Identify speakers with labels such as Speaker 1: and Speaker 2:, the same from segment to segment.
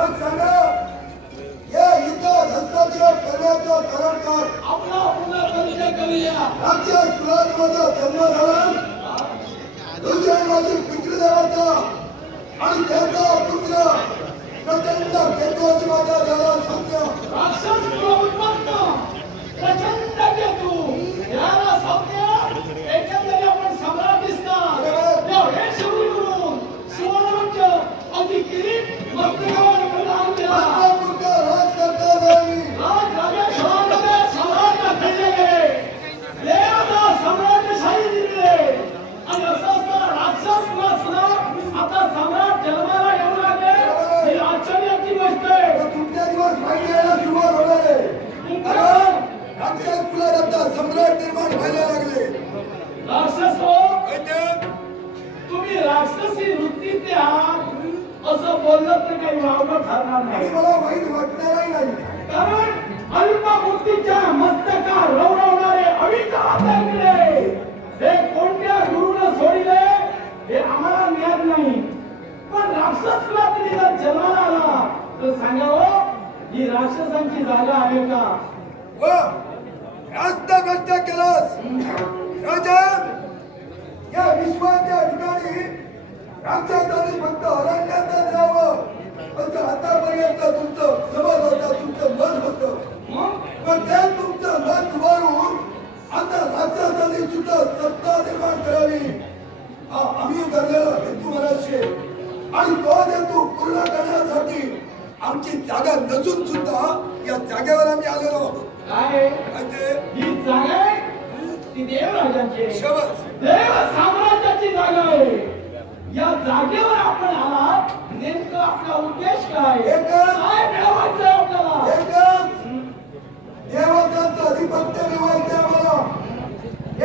Speaker 1: मग सांगा या इथं हस्तक्षेप करण्याचं कारण काय?
Speaker 2: आपला पुन्हा परिचय करूया.
Speaker 1: आमच्या कुलात माझा जन्म झाला दुसऱ्यांमध्ये पितृदेवाचा आणि त्यांचा पुत्र प्रचंड केतुवाची माझा झाला सत्य
Speaker 2: राक्षस कुल उत्पन्न प्रचंड राक्षस हो? तुम्ही राक्षसी वृत्तीचे आहात. असं बोललं तर काही वावगं ठरणार नाही.
Speaker 1: मला वाईट वाटणारही नाही.
Speaker 2: कारण अल्पमूर्तीच्या मस्तका रवरवणारे अविकारे हे कोणत्या गुरुनं सोडिले? हे आम्हाला ज्ञात नाही. पण राक्षस कुलातील जर जन्माला आला तर सांगावं ही राक्षसांची जागा आहे का
Speaker 1: व जास्त कष्ट केलास राजा या विश्वाच्या ठिकाणी राक्षसाने फक्त अरण्यातच राहावं असं आतापर्यंत तुमचं समज होतं तुमचं मत होतं पण ते तुमचं मत वाढून आता राक्षसाने सुद्धा सत्ता निर्माण करावी आम्ही धरलेला हेतू मनाशी. आणि तो हेतू पूर्ण करण्यासाठी आमची जागा नसून सुद्धा या जागेवर आम्ही आलेलो आहोत?
Speaker 2: ही.
Speaker 1: शबास.
Speaker 2: देव साम्राज्याची जागा आहे या जागेवर आपण आलात नेमकं आपला उद्देश काय. काय मिळवायचं आपल्याला?
Speaker 1: देवतांचं अधिपत्य मिळवायचं आम्हाला.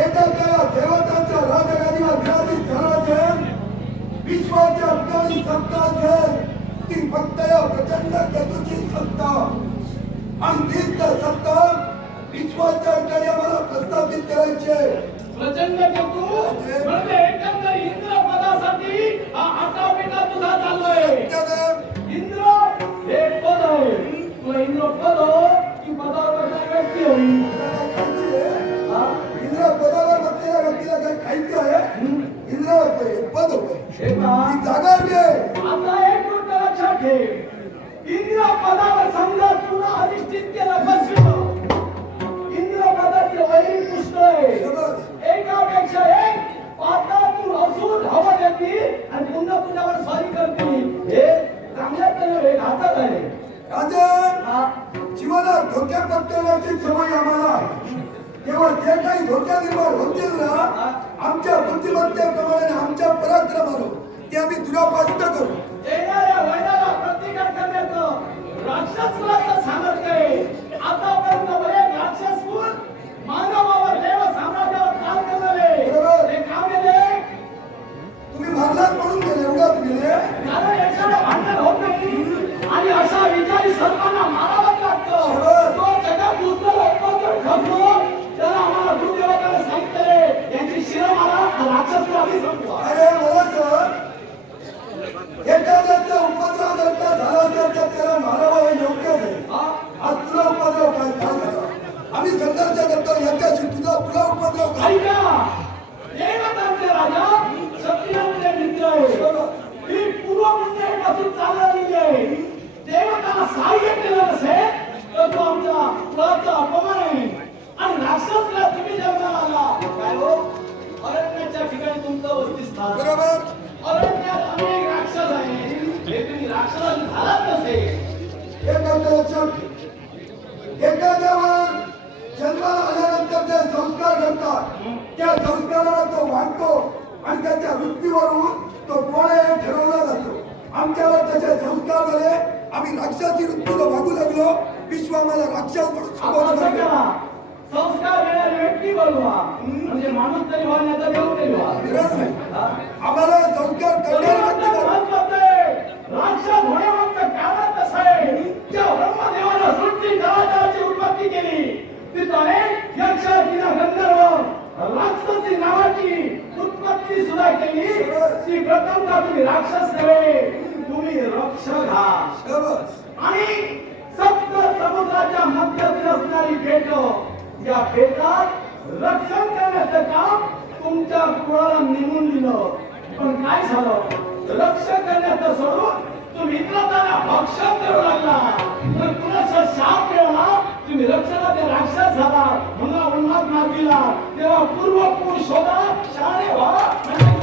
Speaker 1: एकच करा देवतांच्या राजगादीवर विराजित झाला असेल विश्वाच्या ठिकाणी सत्ता असेल ती फक्त या प्रचंड केतूची सत्ता. आणि तीच सत्ता. विश्वाच्या ठिकाणी आम्हाला प्रस्थापित करायची
Speaker 2: प्रचंड केतू? म्हणजे एकंदर इंद्र पदासाठी हा आटापिटा तुझा चाललोय इंद्र हे पद आहे?
Speaker 1: आहे
Speaker 2: सहाय्य केलं नसेल तर तो आमचा कुळाचा अपमान आहे आणि राक्षसला तुम्ही जन्माला आला काय हो अरण्याच्या ठिकाणी तुमचं वस्तीस्थान
Speaker 1: बरोबर
Speaker 2: अरण्यात अनेक राक्षस आहे हे तुम्ही झालाच नसेल
Speaker 1: एखाद्या लक्षात ठेव. जन्माला आल्यानंतर जे संस्कार घडतात त्या संस्काराला तो वाढतो आणि त्याच्या वृत्तीवरून तो कोण आहे ठरवला जातो आमच्यावर त्याचे संस्कार झाले आम्ही राक्षसी वृत्तीला वागू लागलो. विश्व आम्हाला राक्षस म्हणून
Speaker 2: संस्कार देणारी व्यक्ती बोलवा. म्हणजे माणूस तरी व्हा नाही तर देव तरी व्हा.
Speaker 1: गरज नाही? आम्हाला संस्कार करणारी व्यक्ती
Speaker 2: परिवर्तन या बेटात रक्षण करण्याचं काम तुमच्या कुळाला नेमून दिलं. पण काय झालं? रक्षण करण्याचं सोडून तुम्ही इतरांना भक्षण करू लागला. तर कुणाचा शाप मिळाला? तुम्ही रक्षणाचे राक्षस झाला. मला उन्हात मागिला तेव्हा पूर्व पुरुष शोधा शाळे व्हा म्हणजे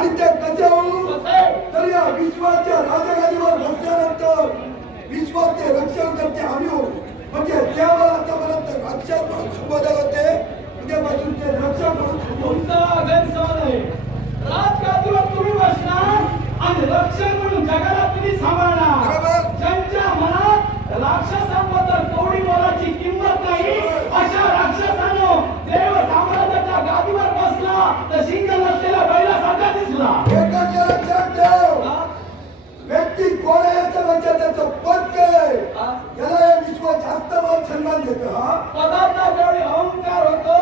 Speaker 1: आणि ते कसे होऊ
Speaker 2: कसं आहे?
Speaker 1: तर या विश्वाच्या राजगादीवर बसल्यानंतर विश्वाचे रक्षण करते आम्ही होऊ म्हणजे ज्यावर आतापर्यंत राक्षस म्हणून संबोधन होते उद्यापासून ते रक्षक म्हणून संबोधन
Speaker 2: तुमचा गैरसमज आहे राजगादीवर तुम्ही बसणार आणि रक्षण म्हणून जगाला तुम्ही सांभाळणार
Speaker 1: बरोबर.
Speaker 2: ज्यांच्या मनात राक्षसांबद्दल कवडी मोलाची किंमत नाही अशा राक्षसानं देव साम्राज्याच्या गादीवर बसला तर शिंग नसलेला बैलासारखा दिसला
Speaker 1: एकाच्या लक्षात ठेव
Speaker 2: हा?
Speaker 1: व्यक्ती कोण आहे याचं लक्षात त्याचं पद काय आहे
Speaker 2: हा?
Speaker 1: याला विश्व जास्त मान सन्मान देतं
Speaker 2: पदाचा ज्यावेळी अहंकार होतो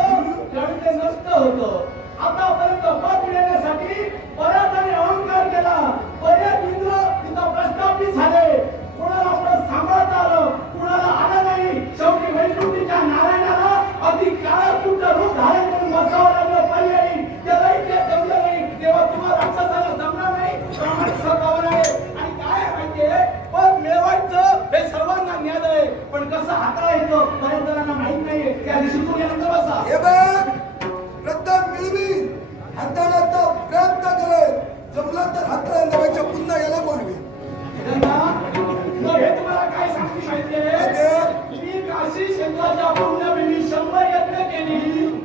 Speaker 2: त्यावेळी ते नष्ट होतं. आतापर्यंत पद मिळवण्यासाठी बऱ्याच अहंकार केला.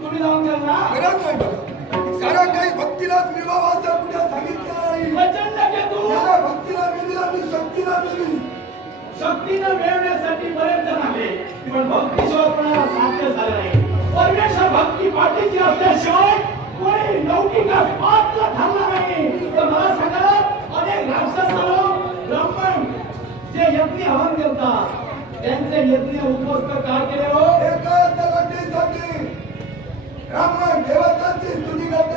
Speaker 2: तुम्ही जाऊन करणार
Speaker 1: गरज नाही बघा. सारा काही भक्तीलाच मिळवावा असं कुठे सांगितलं नाही. याला भक्तीला मिळविला मी शक्तीला मिळवी
Speaker 2: शक्तीनं मिळवण्यासाठी बरेच जण आले. पण भक्तीशिवाय लौकिकास पात्र ठरला नाही. तर मला सांगा अनेक राक्षसांना ब्राह्मण जे यज्ञ हवन करतात त्यांचे यज्ञ उद्ध्वस्त का केले हो?
Speaker 1: एकाच घटनेसाठी ब्राह्मण देवतांची तुझी करतात.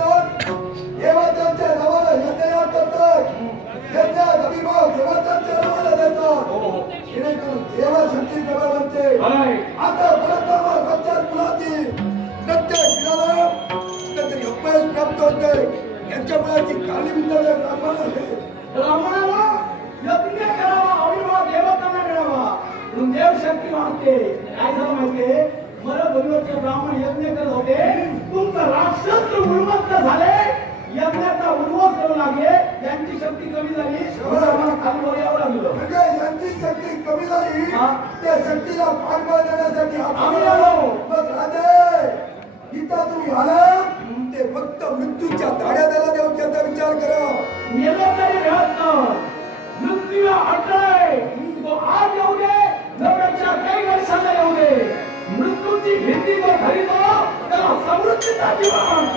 Speaker 1: कारणीभूत ब्राह्मण आहे
Speaker 2: ब्राह्मणाला यज्ञ करावा अविर्भाव देवतांना मिळावा. म्हणून देव शक्ती वाढते. काय झालं माहितीये? मरद भगवतचे ब्राह्मण यज्ञ करत होते. तुमचं राक्षस उन्मत्त झाले. यज्ञाचा उद्ध्वस करू लागले. यांची शक्ती कमी झाली. खाली वर यावं लागलं.
Speaker 1: म्हणजे यांची शक्ती कमी झाली. त्या शक्तीला पाठबळ देण्यासाठी
Speaker 2: आम्ही आलो.
Speaker 1: मग राजे. इथं तुम्ही आला ते फक्त मृत्यूच्या धाड्या
Speaker 2: समृद्धीचा जीवन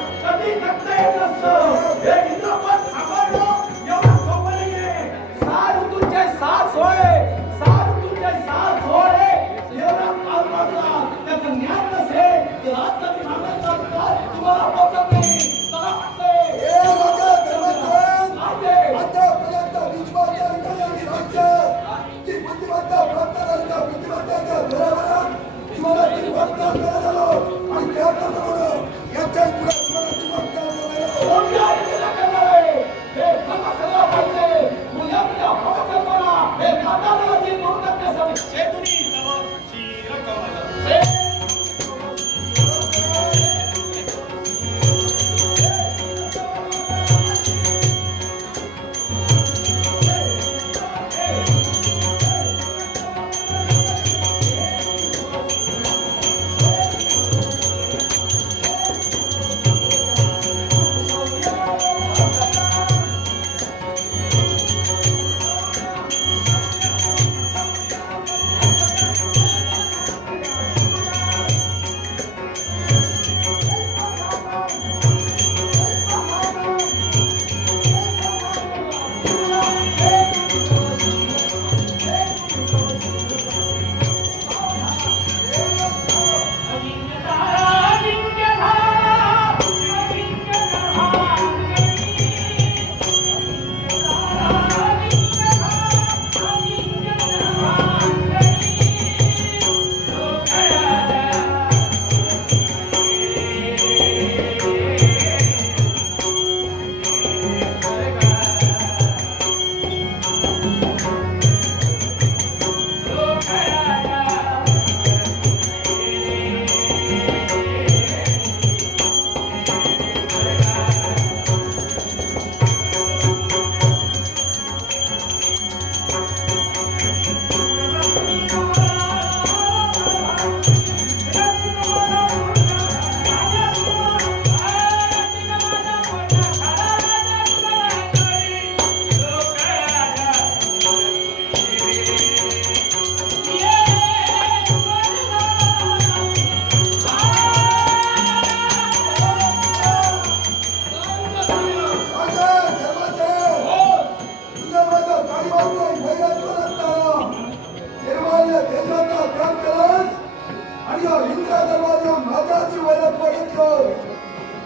Speaker 1: हिंदू धर्माच्या
Speaker 2: माझ्याची वय बघितलं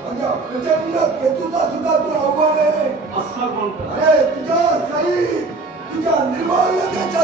Speaker 1: माझ्या प्रचंड पेतूचा सुद्धा तू आव्हान आहे. अरे तुझ्या सई तुझ्या निर्माण त्याच्या